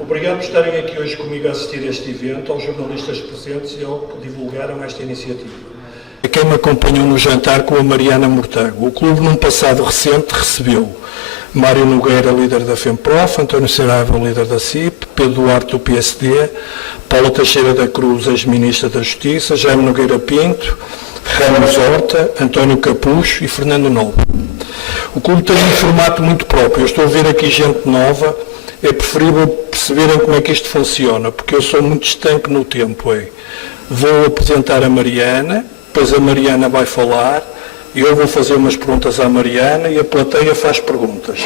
Obrigado por estarem aqui hoje comigo a assistir a este evento, aos jornalistas presentes e ao que divulgaram esta iniciativa. A quem me acompanhou no jantar com a Mariana Mortágua. O clube, num passado recente, recebeu Mário Nogueira, líder da FEMPROF, António Saraiva, líder da CIP, Pedro Duarte, do PSD, Paula Teixeira da Cruz, ex-ministra da Justiça, Jaime Nogueira Pinto, Ramos Horta, António Capucho e Fernando Novo. O clube tem um formato muito próprio. Eu estou a ver aqui gente nova. É preferível perceberem como é que isto funciona, porque eu sou muito estanque no tempo. Vou apresentar a Mariana, depois a Mariana vai falar, e eu vou fazer umas perguntas à Mariana e a plateia faz perguntas.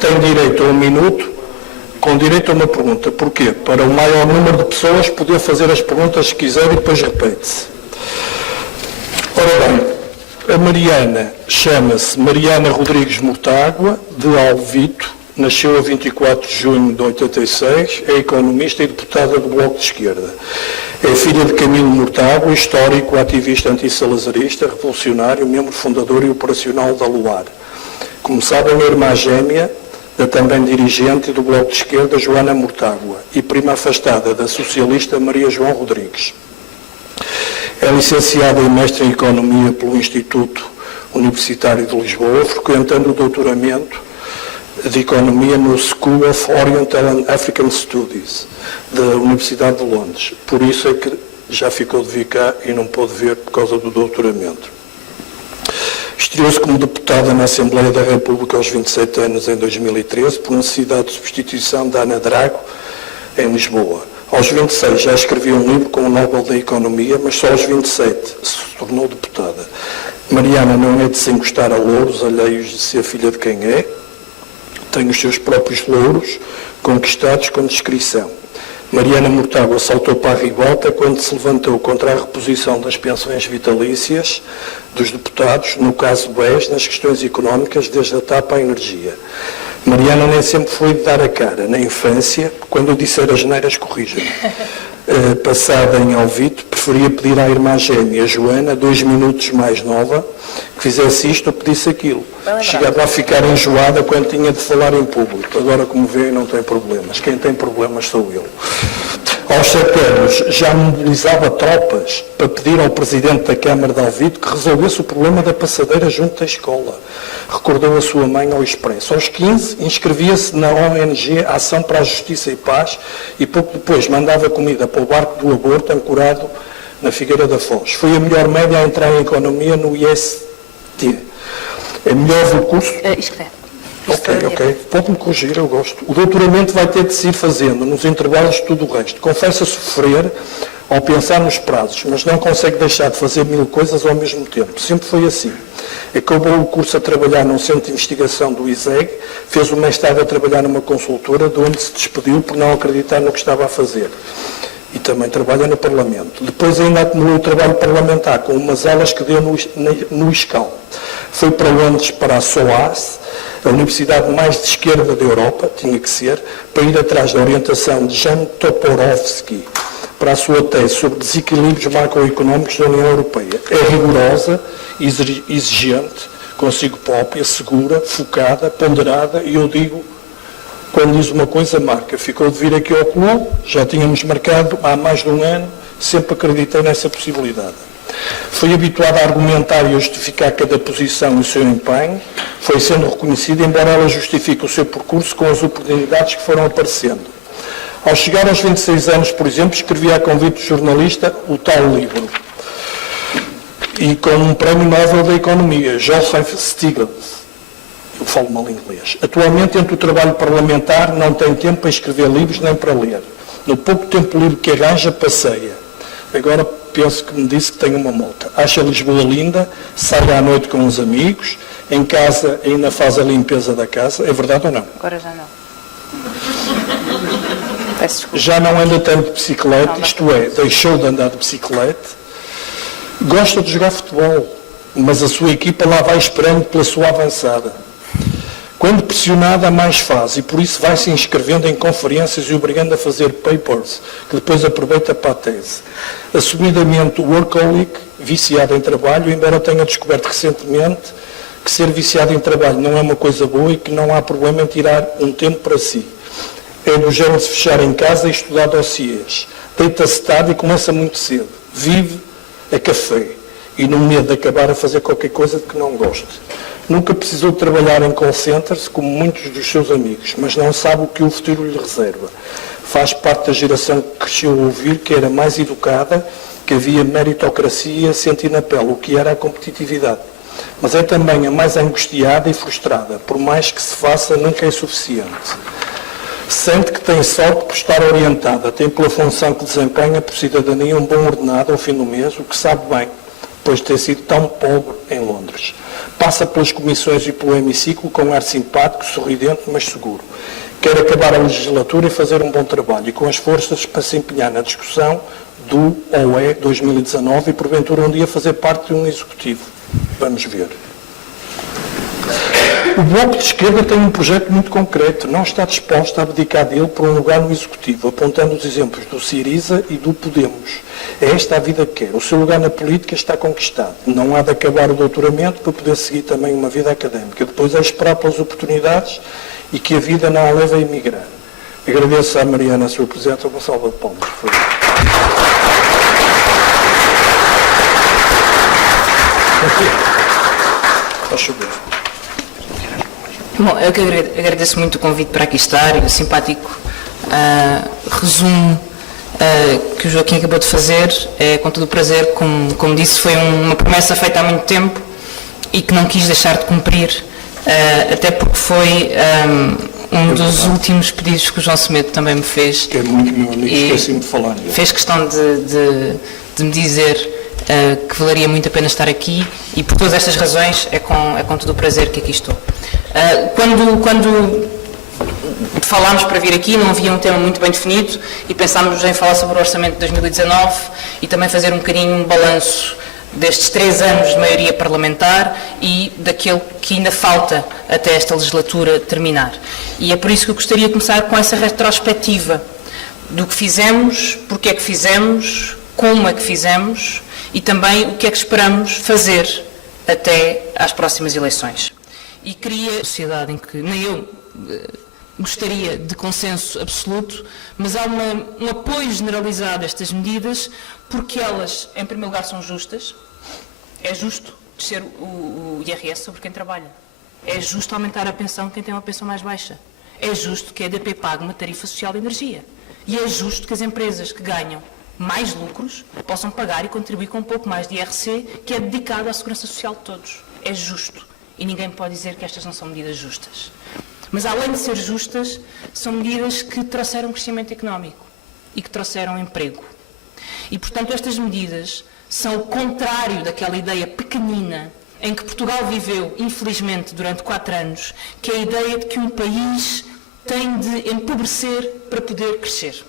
Tem direito a 1 minuto, com direito a uma pergunta. Porquê? Para o maior número de pessoas poder fazer as perguntas que quiser e depois repete-se. Ora bem, a Mariana chama-se Mariana Rodrigues Mortágua, de Alvito. Nasceu a 24 de junho de 86, é economista e deputada do Bloco de Esquerda. É filha de Camilo Mortágua, histórico, ativista antissalazarista, revolucionário, membro fundador e operacional da LUAR. Como sabem, é irmã gêmea da também dirigente do Bloco de Esquerda, Joana Mortágua, e prima afastada da socialista Maria João Rodrigues. É licenciada e mestre em Economia pelo Instituto Universitário de Lisboa, frequentando o doutoramento de Economia no School of Oriental and African Studies, da Universidade de Londres. Por isso é que já ficou de vir cá e não pôde ver por causa do doutoramento. Estreou-se como deputada na Assembleia da República aos 27 anos em 2013, por necessidade de substituição da Ana Drago, em Lisboa. Aos 26 já escrevia um livro com o Nobel da Economia, mas só aos 27 se tornou deputada. Mariana não é de se encostar a louros alheios de ser filha de quem é, tem os seus próprios louros conquistados com discrição. Mariana Mortágua saltou para a ribalta quando se levantou contra a reposição das pensões vitalícias dos deputados, no caso BES, nas questões económicas, desde a TAP à energia. Mariana nem sempre foi de dar a cara. Na infância, quando eu disser as neiras, corrijam-me. Passada em Alvito, preferia pedir à irmã gêmea, Joana, 2 minutos mais nova, que fizesse isto ou pedisse aquilo. Chegava a ficar enjoada quando tinha de falar em público. Agora, como vêem, não tem problemas. Quem tem problemas sou eu. Aos 7 anos, já mobilizava tropas para pedir ao Presidente da Câmara de Alvito que resolvesse o problema da passadeira junto da escola. Recordou a sua mãe ao Expresso. Aos 15, inscrevia-se na ONG Ação para a Justiça e Paz e pouco depois mandava comida para o barco do aborto ancorado na Figueira da Foz. Foi a melhor média a entrar em Economia no IST. É melhor do curso... Ok. Pode-me corrigir, eu gosto. O doutoramento vai ter de se ir fazendo, nos intervalos de tudo o resto. Confessa sofrer ao pensar nos prazos, mas não consegue deixar de fazer 1000 coisas ao mesmo tempo. Sempre foi assim. Acabou o curso a trabalhar num centro de investigação do ISEG, fez o mestrado a trabalhar numa consultora, de onde se despediu por não acreditar no que estava a fazer. E também trabalha no Parlamento. Depois ainda acumulou o trabalho parlamentar, com umas aulas que deu no ISCAL. Foi para Londres, para a SOAS, a universidade mais de esquerda da Europa, tinha que ser, para ir atrás da orientação de Jan Toporowski para a sua tese sobre desequilíbrios macroeconómicos da União Europeia. É rigorosa, exigente, consigo própria, segura, focada, ponderada, e eu digo, quando diz uma coisa, marca. Ficou de vir aqui ao clube, já tínhamos marcado há mais de um ano, sempre acreditei nessa possibilidade. Foi habituado a argumentar e a justificar cada posição e o seu empenho, foi sendo reconhecida, embora ela justifique o seu percurso com as oportunidades que foram aparecendo. Ao chegar aos 26 anos, por exemplo, escrevia a convite do jornalista o tal livro, e com um prémio Nobel da Economia, Joseph Stiglitz. Eu falo mal inglês. Atualmente, entre o trabalho parlamentar, não tem tempo para escrever livros nem para ler. No pouco tempo livre que arranja, passeia. Agora penso que me disse que tem uma multa. Acha Lisboa linda, sai à noite com os amigos, em casa ainda faz a limpeza da casa. É verdade ou não? Agora já não. Peço desculpa. Já não anda tanto de bicicleta, isto é, deixou de andar de bicicleta. Gosta de jogar futebol, mas a sua equipa lá vai esperando pela sua avançada. Quando pressionada, mais faz, e por isso vai se inscrevendo em conferências e obrigando a fazer papers, que depois aproveita para a tese. Assumidamente workaholic, viciado em trabalho, embora tenha descoberto recentemente que ser viciado em trabalho não é uma coisa boa e que não há problema em tirar um tempo para si. É do género de se fechar em casa e estudar dossiês. Deita-se tarde e começa muito cedo. Vive a café e no medo de acabar a fazer qualquer coisa de que não goste. Nunca precisou de trabalhar em call centers como muitos dos seus amigos, mas não sabe o que o futuro lhe reserva. Faz parte da geração que cresceu a ouvir que era mais educada, que havia meritocracia, sentir na pele o que era a competitividade. Mas é também a mais angustiada e frustrada, por mais que se faça, nunca é suficiente. Sente que tem sorte por estar orientada, tem pela função que desempenha por cidadania um bom ordenado ao fim do mês, o que sabe bem, depois de ter sido tão pobre em Londres. Passa pelas comissões e pelo hemiciclo com um ar simpático, sorridente, mas seguro. Quer acabar a legislatura e fazer um bom trabalho, e com as forças para se empenhar na discussão do OE 2019 e, porventura, um dia fazer parte de um executivo. Vamos ver. O Bloco de Esquerda tem um projeto muito concreto. Não está disposto a abdicar dele por um lugar no Executivo, apontando os exemplos do Syriza e do Podemos. É esta a vida que quer. O seu lugar na política está conquistado. Não há de acabar o doutoramento para poder seguir também uma vida académica. Depois é esperar pelas oportunidades e que a vida não a leve a emigrar. Agradeço à Mariana a sua presença. Uma salva de palmas, por favor. Faz chover. Bom, eu que agradeço muito o convite para aqui estar e o simpático resumo que o Joaquim acabou de fazer. É com todo o prazer, como disse, foi uma promessa feita há muito tempo e que não quis deixar de cumprir, até porque foi um dos últimos pedidos que o João Semedo também me fez. Que é muito meu amigo, esqueci-me de falar. Fez questão de me dizer que valeria muito a pena estar aqui e por todas estas razões é com todo o prazer que aqui estou. Quando falámos para vir aqui, não havia um tema muito bem definido e pensámos em falar sobre o Orçamento de 2019 e também fazer um bocadinho um balanço destes 3 anos de maioria parlamentar e daquele que ainda falta até esta legislatura terminar. E é por isso que eu gostaria de começar com essa retrospectiva do que fizemos, porque é que fizemos, como é que fizemos e também o que é que esperamos fazer até às próximas eleições. E queria uma sociedade em que nem eu gostaria de consenso absoluto, mas há um apoio generalizado a estas medidas porque elas, em primeiro lugar, são justas. É justo descer o IRS sobre quem trabalha. É justo aumentar a pensão de quem tem uma pensão mais baixa. É justo que a EDP pague uma tarifa social de energia. E é justo que as empresas que ganham mais lucros possam pagar e contribuir com um pouco mais de IRC, que é dedicado à segurança social de todos. É justo. E ninguém pode dizer que estas não são medidas justas. Mas, além de ser justas, são medidas que trouxeram crescimento económico e que trouxeram emprego. E, portanto, estas medidas são o contrário daquela ideia pequenina em que Portugal viveu, infelizmente, durante 4 anos, que é a ideia de que um país tem de empobrecer para poder crescer.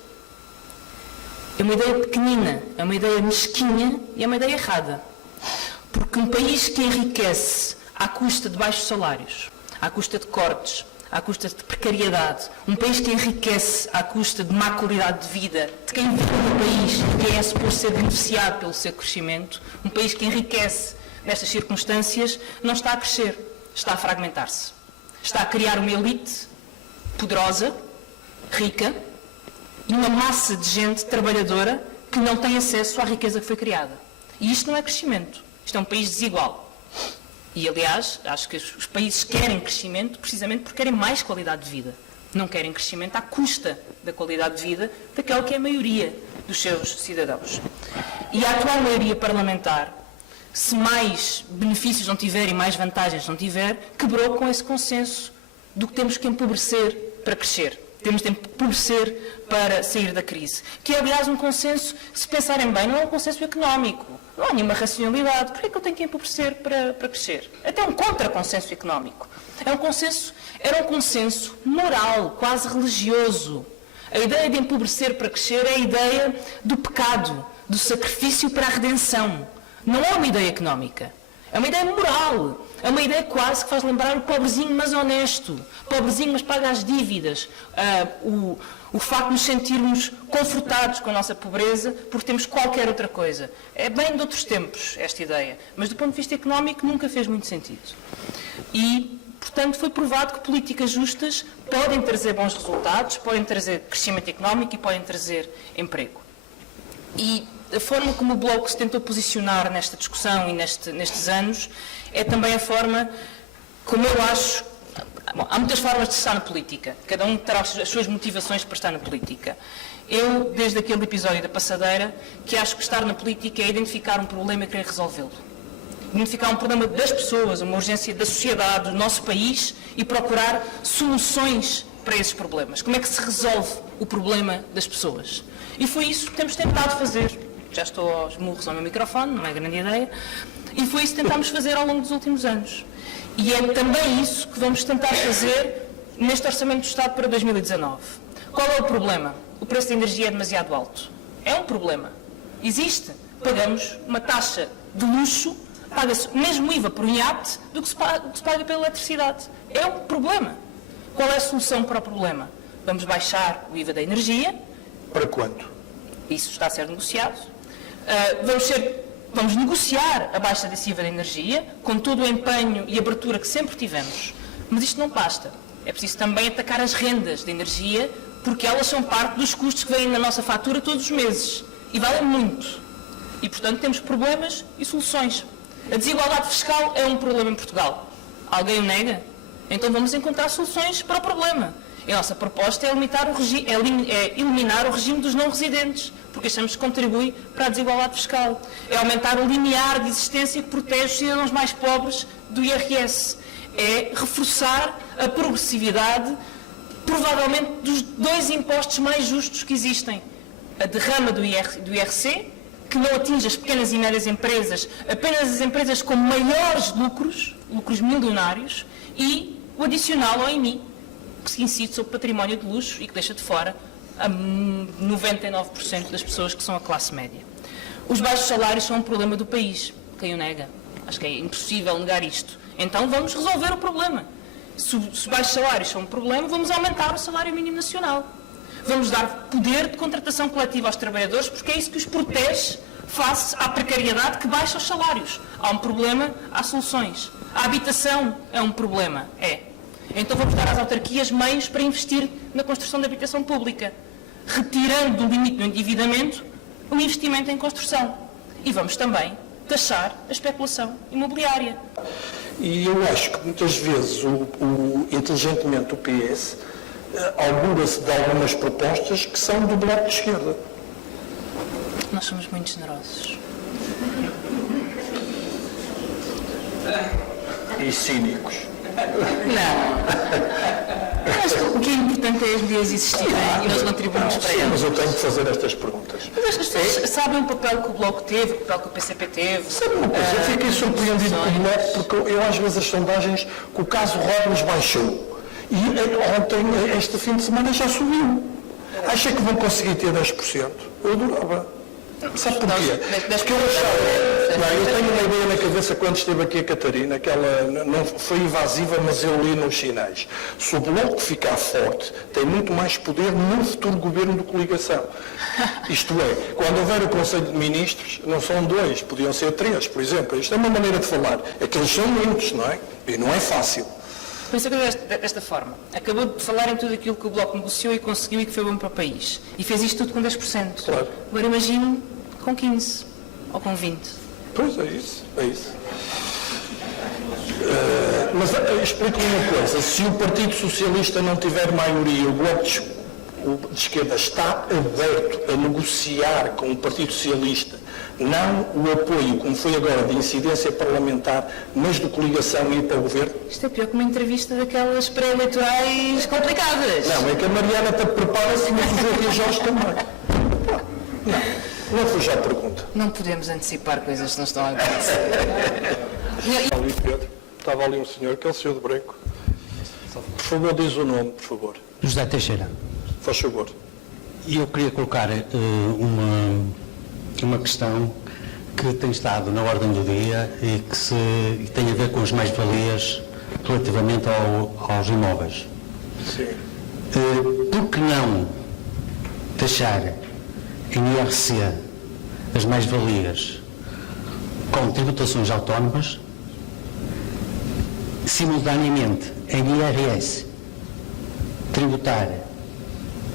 É uma ideia pequenina, é uma ideia mesquinha e é uma ideia errada. Porque um país que enriquece à custa de baixos salários, à custa de cortes, à custa de precariedade, um país que enriquece à custa de má qualidade de vida de quem vive no país, que é suposto ser beneficiado pelo seu crescimento, um país que enriquece nestas circunstâncias, não está a crescer, está a fragmentar-se. Está a criar uma elite poderosa, rica, e uma massa de gente trabalhadora que não tem acesso à riqueza que foi criada. E isto não é crescimento, isto é um país desigual. E, aliás, acho que os países querem crescimento precisamente porque querem mais qualidade de vida. Não querem crescimento à custa da qualidade de vida daquela que é a maioria dos seus cidadãos. E a atual maioria parlamentar, se mais benefícios não tiver e mais vantagens não tiver, quebrou com esse consenso do que temos que empobrecer para crescer. Temos de empobrecer para sair da crise. Que é, aliás, um consenso, se pensarem bem, não é um consenso económico. Não há nenhuma racionalidade. Porquê é que eu tenho que empobrecer para crescer? Até um contra-consenso económico. Era um consenso moral, quase religioso. A ideia de empobrecer para crescer é a ideia do pecado, do sacrifício para a redenção. Não é uma ideia económica. É uma ideia moral. É uma ideia quase que faz lembrar o pobrezinho mas honesto, pobrezinho mas paga as dívidas, o facto de nos sentirmos confortados com a nossa pobreza porque temos qualquer outra coisa. É bem de outros tempos esta ideia, mas do ponto de vista económico nunca fez muito sentido. E, portanto, foi provado que políticas justas podem trazer bons resultados, podem trazer crescimento económico e podem trazer emprego. E a forma como o Bloco se tentou posicionar nesta discussão e nestes anos é também a forma como eu acho. Bom, há muitas formas de estar na política, cada um terá as suas motivações para estar na política. Eu, desde aquele episódio da passadeira, que acho que estar na política é identificar um problema e querer resolvê-lo. Identificar um problema das pessoas, uma urgência da sociedade, do nosso país e procurar soluções para esses problemas. Como é que se resolve o problema das pessoas? E foi isso que temos tentado fazer. Já estou aos murros ao meu microfone, não é grande ideia. E foi isso que tentámos fazer ao longo dos últimos anos. E é também isso que vamos tentar fazer neste Orçamento do Estado para 2019. Qual é o problema? O preço da energia é demasiado alto. É um problema. Existe. Pagamos uma taxa de luxo, paga-se mesmo IVA por iate do que se paga pela eletricidade. É um problema. Qual é a solução para o problema? Vamos baixar o IVA da energia. Para quanto? Isso está a ser negociado. Vamos negociar a baixa desse IVA da energia, com todo o empenho e abertura que sempre tivemos. Mas isto não basta. É preciso também atacar as rendas de energia, porque elas são parte dos custos que vêm na nossa fatura todos os meses. E valem muito. E, portanto, temos problemas e soluções. A desigualdade fiscal é um problema em Portugal. Alguém o nega? Então vamos encontrar soluções para o problema. E a nossa proposta é eliminar o regime dos não residentes, porque achamos que contribui para a desigualdade fiscal. É aumentar o limiar de existência que protege os cidadãos mais pobres do IRS. É reforçar a progressividade, provavelmente, dos dois impostos mais justos que existem. A derrama do IRC, que não atinge as pequenas e médias empresas, apenas as empresas com maiores lucros milionários, e o adicional ao IMI, que se incide sobre património de luxo e que deixa de fora a 99% das pessoas que são a classe média. Os baixos salários são um problema do país. Quem o nega? Acho que é impossível negar isto. Então vamos resolver o problema. Se os baixos salários são um problema, vamos aumentar o salário mínimo nacional. Vamos dar poder de contratação coletiva aos trabalhadores, porque é isso que os protege face à precariedade que baixa os salários. Há um problema, há soluções. A habitação é um problema? É. Então vamos dar às autarquias meios para investir na construção de habitação pública, retirando do limite do endividamento o investimento em construção. E vamos também taxar a especulação imobiliária. E eu acho que muitas vezes, inteligentemente, o PS augura-se de algumas propostas que são do Bloco de Esquerda. Nós somos muito generosos. E cínicos. Não. Acho que o que é importante é as medidas existirem e nós contribuímos para elas. Mas eu tenho que fazer estas perguntas. Mas acho que as pessoas sabem o papel que o Bloco teve, o papel que o PCP teve. Sabe uma coisa? Eu fiquei surpreendido com o Bloco, porque eu às vezes as sondagens, que o caso Robles baixou. E ontem, este fim de semana, já subiu. Acha que vão conseguir ter 10%? Eu adorava. Sabe porquê? Porque eu achava... eu tenho uma ideia na cabeça quando esteve aqui a Catarina, que ela não foi invasiva, mas eu li nos sinais. Se o Bloco ficar forte, tem muito mais poder no futuro governo de coligação. Isto é, quando houver o Conselho de Ministros, não são 2, podiam ser 3, por exemplo. Isto é uma maneira de falar. É que eles são muitos, não é? E não é fácil. Pensa desta forma. Acabou de falar em tudo aquilo que o Bloco negociou e conseguiu e que foi bom para o país. E fez isto tudo com 10%. Claro. Agora imagine com 15% ou com 20%. Pois é isso, é isso. Mas explique-me uma coisa, se o Partido Socialista não tiver maioria, o Bloco de Esquerda está aberto a negociar com o Partido Socialista, não o apoio, como foi agora, de incidência parlamentar, mas de coligação e ir para o governo? Isto é pior que uma entrevista daquelas pré-eleitorais complicadas. Não, é que a Mariana prepara-se, mas o João Jorge também. Não foi já a pergunta. Não podemos antecipar coisas que não estão a acontecer. Ali, Pedro, estava ali um senhor, aquele senhor de branco. Por favor, diz o nome, por favor. José Teixeira. Faz favor. E eu queria colocar uma questão que tem estado na ordem do dia e que tem a ver com as mais-valias relativamente aos imóveis. Sim. Por que não taxar em IRC as mais-valias com tributações autónomas, simultaneamente em IRS tributar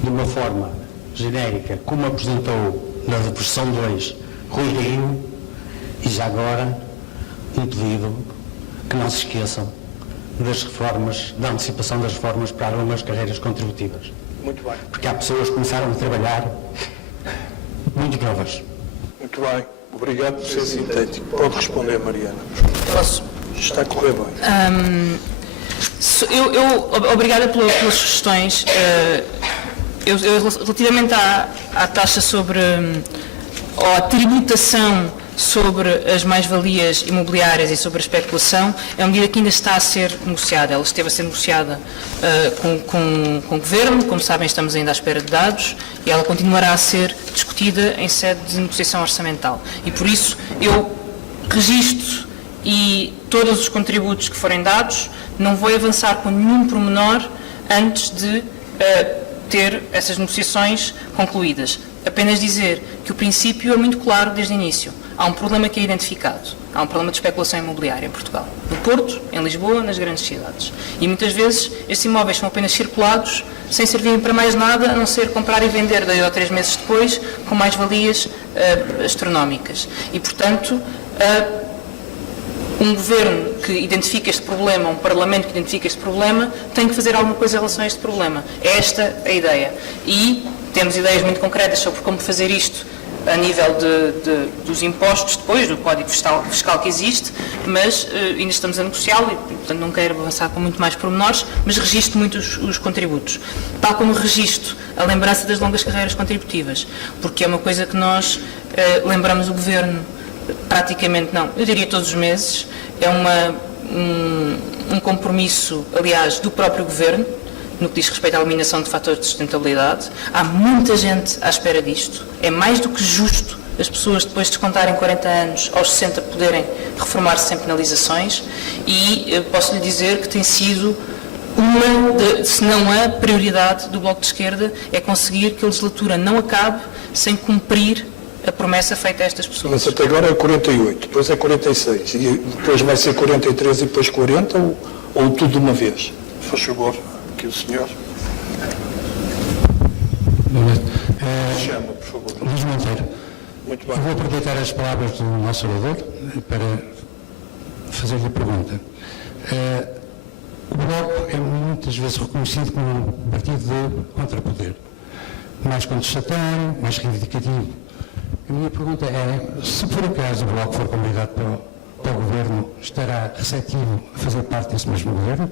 de uma forma genérica, como apresentou na versão 2 Rui Rio, e já agora um pedido que não se esqueçam das reformas, da antecipação das reformas para algumas carreiras contributivas. Muito bem. Porque há pessoas que começaram a trabalhar muito novas. Muito bem. Obrigado por ser sintético. Pode responder, Mariana. Posso? Está a correr bem. Obrigada pelas sugestões. Relativamente à taxa sobre, ou à tributação sobre as mais-valias imobiliárias e sobre a especulação, é uma medida que ainda está a ser negociada. Ela esteve a ser negociada com o Governo, como sabem estamos ainda à espera de dados, e ela continuará a ser discutida em sede de negociação orçamental. E por isso eu registro e todos os contributos que forem dados, não vou avançar com nenhum pormenor antes de ter essas negociações concluídas. Apenas dizer que o princípio é muito claro desde o início. Há um problema que é identificado. Há um problema de especulação imobiliária em Portugal. No Porto, em Lisboa, nas grandes cidades. E muitas vezes estes imóveis são apenas circulados, sem servirem para mais nada, a não ser comprar e vender 2 ou 3 meses depois, com mais-valias astronómicas. E, portanto, um governo que identifica este problema, um parlamento que identifica este problema, tem que fazer alguma coisa em relação a este problema. É esta a ideia. E temos ideias muito concretas sobre como fazer isto a nível dos impostos, depois do código fiscal que existe, mas ainda estamos a negociá-lo e, portanto, não quero avançar com muito mais pormenores, mas registro muito os contributos. Tal como registro a lembrança das longas carreiras contributivas, porque é uma coisa que nós lembramos o Governo praticamente, não, eu diria todos os meses, é um compromisso, aliás, do próprio Governo, no que diz respeito à eliminação de fatores de sustentabilidade. Há muita gente à espera disto. É mais do que justo as pessoas, depois de descontarem 40 anos, aos 60 poderem reformar-se sem penalizações, e posso lhe dizer que tem sido se não a prioridade do Bloco de Esquerda, é conseguir que a legislatura não acabe sem cumprir a promessa feita a estas pessoas. Mas até agora é 48, depois é 46, e depois vai ser 43 e depois 40, ou tudo de uma vez? Faz favor, aqui o senhor. Boa noite. Chama, por favor. Luís Monteiro. Muito bem. Eu vou aproveitar as palavras do nosso orador para fazer-lhe a pergunta. O Bloco é muitas vezes reconhecido como um partido de contrapoder, mais contestatário, mais reivindicativo. A minha pergunta é, se por acaso o Bloco for convidado para o Governo, estará receptivo a fazer parte desse mesmo Governo,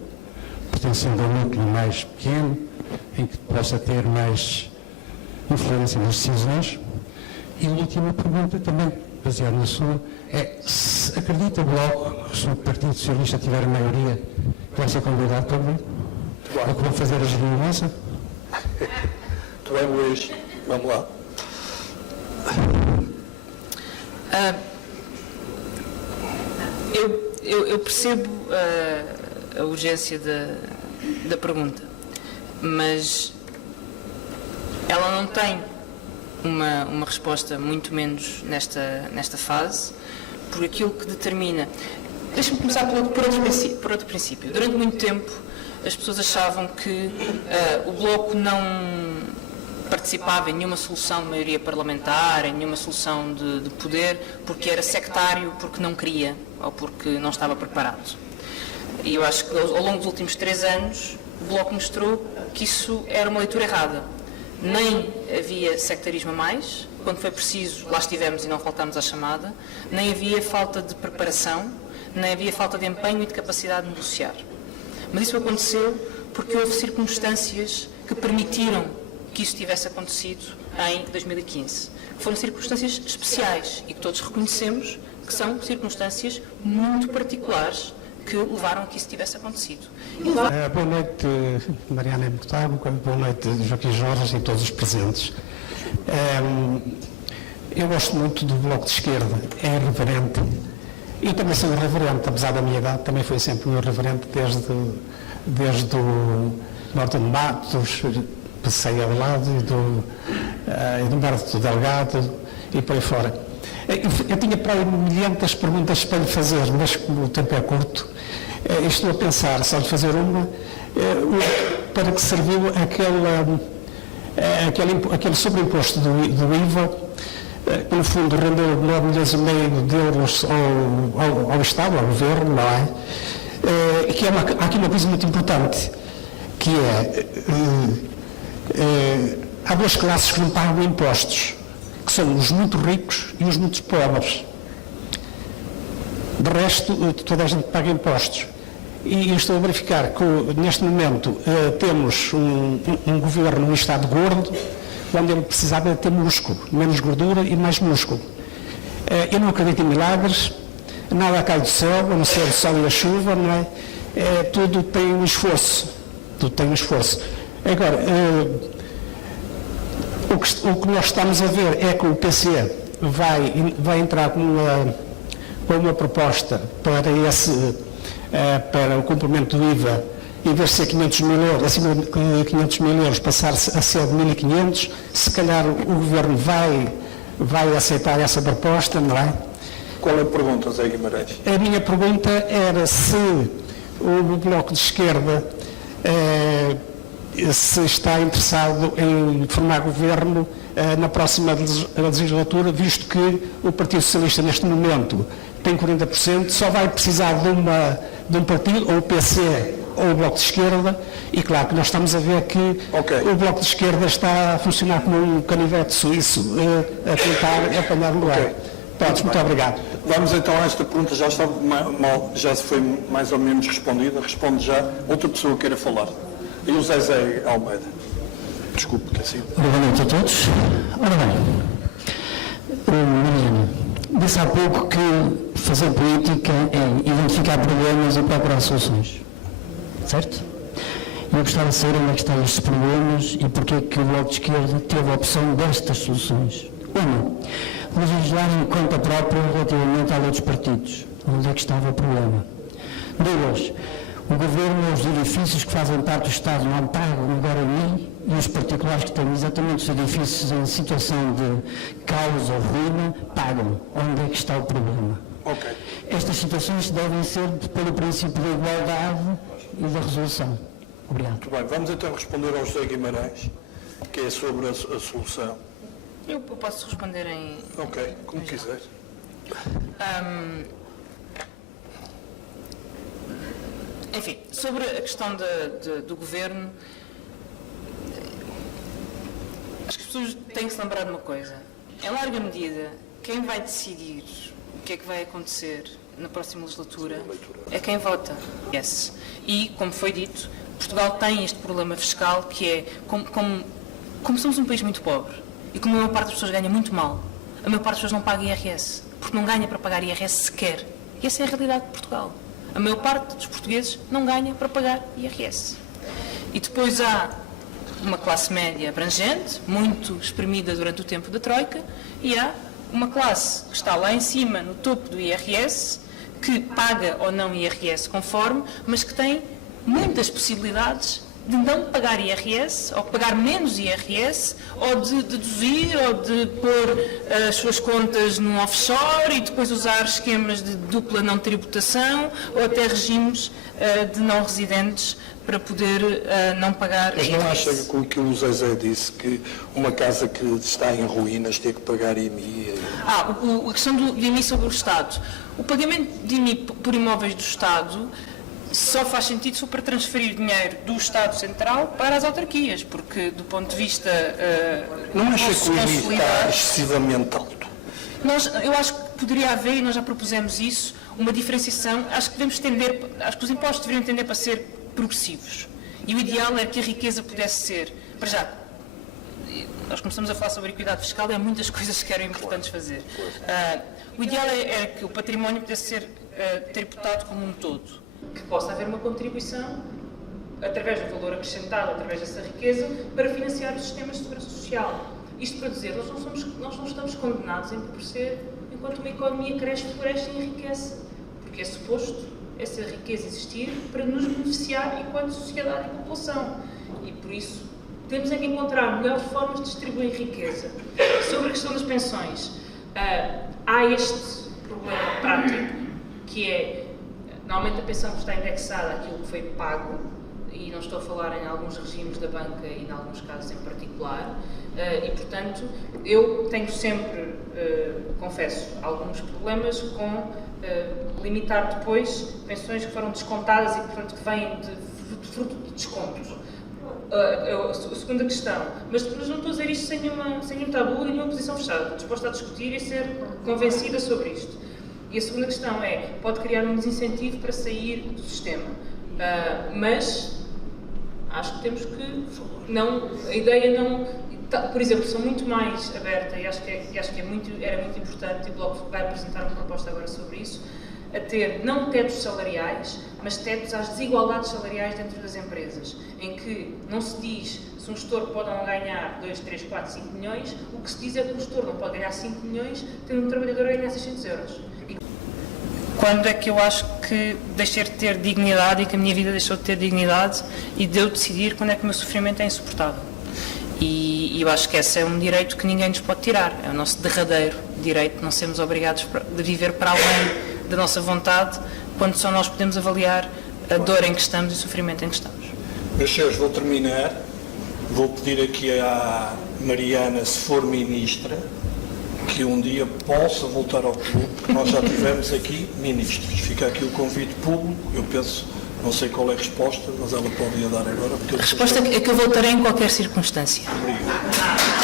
pertencendo a um núcleo mais pequeno, em que possa ter mais influência nas decisões? E a última pergunta, também baseada na sua, é se acredita o Bloco, se o Partido Socialista tiver a maioria, que vai ser convidado para o Governo? Ou que vão fazer a geringonça? Tu é Luís, vamos lá. Eu percebo a urgência da pergunta, mas ela não tem uma resposta, muito menos nesta fase, por aquilo que determina. Deixa-me começar por outro princípio. Durante muito tempo as pessoas achavam que o Bloco não participava em nenhuma solução de maioria parlamentar, em nenhuma solução de poder, porque era sectário, porque não queria ou porque não estava preparado. E eu acho que ao longo dos últimos 3 anos o Bloco mostrou que isso era uma leitura errada. Nem havia sectarismo a mais, quando foi preciso, lá estivemos e não faltámos à chamada, nem havia falta de preparação, nem havia falta de empenho e de capacidade de negociar. Mas isso aconteceu porque houve circunstâncias que permitiram que isso tivesse acontecido em 2015. Foram circunstâncias especiais e que todos reconhecemos que são circunstâncias muito particulares que levaram a que isso tivesse acontecido. Boa noite, Mariana Mortágua, boa noite, Joaquim Jorge e todos os presentes. Eu gosto muito do Bloco de Esquerda, é irreverente. Eu também sou irreverente, apesar da minha idade, também fui sempre um irreverente desde o Norte de Matos, passei ao lado, e do Humberto Delgado e por aí fora. Eu tinha para aí milhentas perguntas para lhe fazer, mas como o tempo é curto, estou a pensar só de fazer uma, para que serviu aquele sobreimposto do IVA, que no fundo rendeu 9,5 milhões de euros ao Estado, ao Governo, não é? Que há aqui uma coisa muito importante, que há duas classes que não pagam impostos, que são os muito ricos e os muito pobres. De resto, toda a gente paga impostos. E eu estou a verificar que, neste momento, temos um governo, um Estado gordo, onde ele precisava de ter músculo, menos gordura e mais músculo. Eu não acredito em milagres, nada cai do céu, a não ser o sol e a chuva, não é? Tudo tem um esforço. Tudo tem um esforço. Agora, o que nós estamos a ver é que o PCE vai entrar com uma proposta para o cumprimento do IVA, em vez de ser 500 mil euros, acima de 500 mil euros, passar a ser de 1.500, se calhar o Governo vai aceitar essa proposta, não é? Qual é a pergunta, Zé Guimarães? A minha pergunta era se o Bloco de Esquerda se está interessado em formar governo na próxima legislatura, visto que o Partido Socialista neste momento tem 40%, só vai precisar de um partido, ou o PC ou o Bloco de Esquerda, e claro que nós estamos a ver que o Bloco de Esquerda está a funcionar como um canivete suíço, a tentar apanhar o lugar. Pronto, muito obrigado. Vamos então a esta pergunta, já foi mais ou menos respondida, responde já, outra pessoa queira falar. E o Zé Almeida. Desculpe, que assim. Boa noite a todos. Ora bem, Mariana, disse há pouco que fazer política é identificar problemas e procurar soluções. Certo? Eu gostava de saber onde é que estão estes problemas e porque é que o Bloco de Esquerda teve a opção destas soluções. Uma, legislar em conta própria relativamente a outros partidos. Onde é que estava o problema? Duas, o Governo, os edifícios que fazem parte do Estado não pagam o Guarani e os particulares que têm exatamente os edifícios em situação de caos ou ruína pagam. Onde é que está o problema? Estas situações devem ser pelo princípio da igualdade e da resolução. Obrigado. Muito bem, vamos então responder ao José Guimarães, que é sobre a solução. Eu posso responder em... Ok, como quiser. Enfim, sobre a questão do Governo, acho que as pessoas têm que se lembrar de uma coisa. Em larga medida, quem vai decidir o que é que vai acontecer na próxima legislatura é quem vota. Yes. E, como foi dito, Portugal tem este problema fiscal que é, como somos um país muito pobre e como a maior parte das pessoas ganha muito mal, a maior parte das pessoas não paga IRS, porque não ganha para pagar IRS sequer. E essa é a realidade de Portugal. A maior parte dos portugueses não ganha para pagar IRS. E depois há uma classe média abrangente, muito exprimida durante o tempo da Troika, e há uma classe que está lá em cima, no topo do IRS, que paga ou não IRS conforme, mas que tem muitas possibilidades de não pagar IRS, ou pagar menos IRS, ou de deduzir, ou de pôr as suas contas num offshore e depois usar esquemas de dupla não tributação, ou até regimes de não residentes para poder não pagar Mas IRS. não acha que o que o Zé disse, que uma casa que está em ruínas tem que pagar IMI? A questão do IMI sobre o Estado. O pagamento de IMI por imóveis do Estado só faz sentido se for para transferir dinheiro do Estado Central para as autarquias, porque do ponto de vista Não acha que o IMI está excessivamente alto? Eu acho que poderia haver, e nós já propusemos isso, uma diferenciação. Acho que os impostos deveriam tender para ser progressivos. E o ideal é que a riqueza pudesse ser, para já, nós começamos a falar sobre equidade fiscal e há muitas coisas que eram importantes fazer. O ideal é que o património pudesse ser tributado como um todo. Que possa haver uma contribuição, através do valor acrescentado, através dessa riqueza, para financiar os sistemas de segurança social. Isto para dizer, nós não estamos condenados a empobrecer enquanto uma economia cresce, floresce e enriquece. Porque é suposto essa riqueza existir para nos beneficiar enquanto sociedade e população. E por isso temos é que encontrar melhores formas de distribuir riqueza. Sobre a questão das pensões, há este problema prático, que é, normalmente a pensão está indexada àquilo que foi pago, e não estou a falar em alguns regimes da banca e em alguns casos em particular, e portanto eu tenho sempre, confesso, alguns problemas com limitar depois pensões que foram descontadas e portanto que vêm de fruto de descontos. A segunda questão, mas não estou a dizer isto sem nenhum tabu e nenhuma posição fechada, estou disposta a discutir e ser convencida sobre isto. E a segunda questão é, pode criar um desincentivo para sair do sistema, mas acho que temos que, a ideia não, por exemplo, sou muito mais aberta e acho que era muito importante, e o Bloco vai apresentar uma proposta agora sobre isso, a ter não tetos salariais, mas tetos às desigualdades salariais dentro das empresas, em que não se diz se um gestor pode não ganhar 2, 3, 4, 5 milhões, o que se diz é que um gestor não pode ganhar 5 milhões tendo um trabalhador a ganhar 600 euros. Quando é que eu acho que deixei de ter dignidade e que a minha vida deixou de ter dignidade e de eu decidir quando é que o meu sofrimento é insuportável? E eu acho que esse é um direito que ninguém nos pode tirar, é o nosso derradeiro direito, não sermos obrigados de viver para além da nossa vontade, quando só nós podemos avaliar a dor em que estamos e o sofrimento em que estamos. Meus senhores, vou terminar. Vou pedir aqui à Mariana, se for ministra, que um dia possa voltar ao clube, porque nós já tivemos aqui ministros. Fica aqui o convite público, eu penso, não sei qual é a resposta, mas ela pode dar agora. Porque a resposta é que eu voltarei em qualquer circunstância. Obrigado.